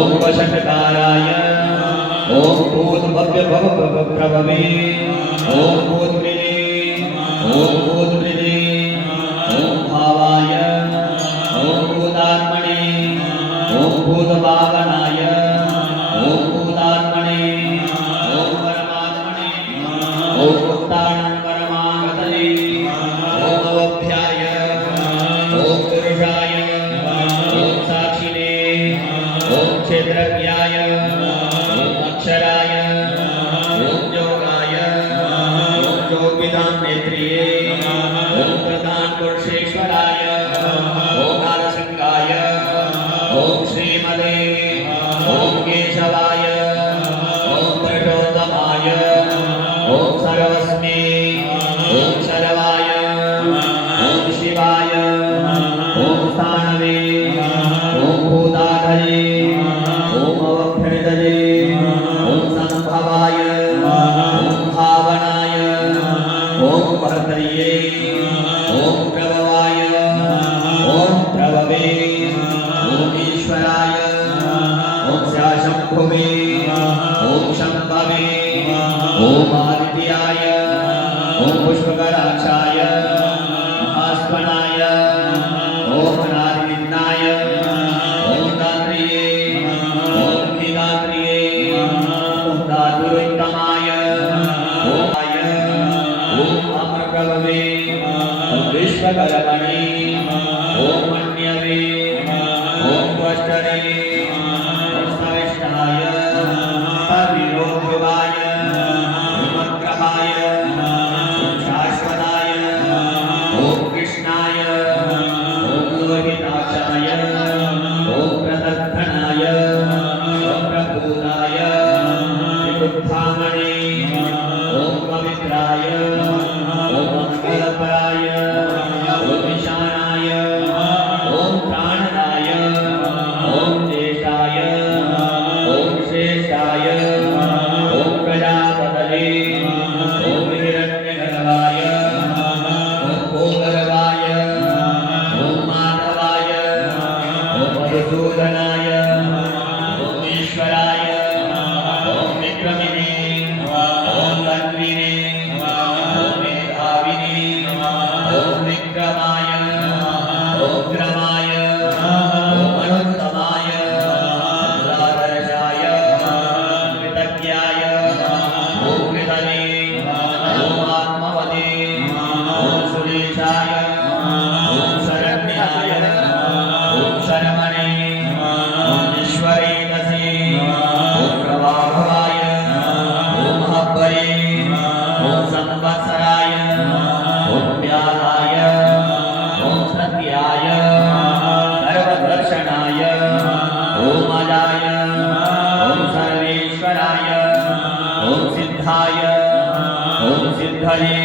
ओम वशटकाराय ओम भूतभव्य प्रभवे ओम भूतमृदे ओम भूतमृदे ओम भावाय ओम भूतात्मने ओम भूतभावनाय ओम भूतात्मने ओम परमात्मने ओम मुक्तानं परमागतये ओम अवभ्याय ओम पुरुषाय ओम साक्षिणे ओम क्षेत्रज्ञाय ओम अक्षराय ओम योगाय ओम योगिदां नेत्रिये ओम प्रधान पुरुषेश्वराय ओम नारसिंहाय ओम श्रीमते ओम केशवाय ओम पुरुषोत्तमाय ओम सर्वस्मै ओम सर्वाय ओम शिवाय ओम स्थानवे ओम भूताधये ओम अवभृतये ओम संभवाय ओम भावनाय ओम भर्तये ओम प्रभवाय ओम प्रभवे ओम ईश्वराय ओम शंभुवे ओम शंभवे ओम आदित्याय ओम पुष्पकराक्षाय महास्वनाय ओम नारिन्नाय ओम दात्रिये ओम निदात्रिये ओम धातुरुत्तमाय ओम आय ओम अमरप्रभवे ओम विश्वकर्मणे ओम मन्यवे ओम त्वष्टरे ओम सविष्टाय सर्वविरोधवाय ओम अग्रहाय ओम शाश्वताय ओम कृष्णाय ओम लोहिताक्षाय ओम प्रदर्शनाय ओम प्रभूताय त्रिबुद्धामणे ओम पवित्राय ओम मंगलपराय ओम ईशानाय ओम प्राणदाय ओम ज्येष्ठाय ओम श्रेष्ठाय ओम प्रजापतये ओम हिरण्यगर्भाय ओम भूगर्भाय ओम माधवाय ओम मधुसूदनाय ओम ईश्वराय ओम विक्रमिणे ओम तन्विने ओम मेधाविने ओम विक्रमाय ओम क्रमाय ओम अनुत्तमाय ओम आदर्शाय कृतज्ञाय ओम कृतने ओम आत्मवते ओम सुरेशाय ओम शरण्याय ओम शरमणे ओम ईश्वरेतसे ओम प्रभाभवाय ओम हब्बरे ओम संवत्सराय ओम व्याधाय ओम सत्याय सर्वदर्शनाय ओम अजाय ओम सर्वेश्वराय ओम सिद्धाय ओम सिद्धये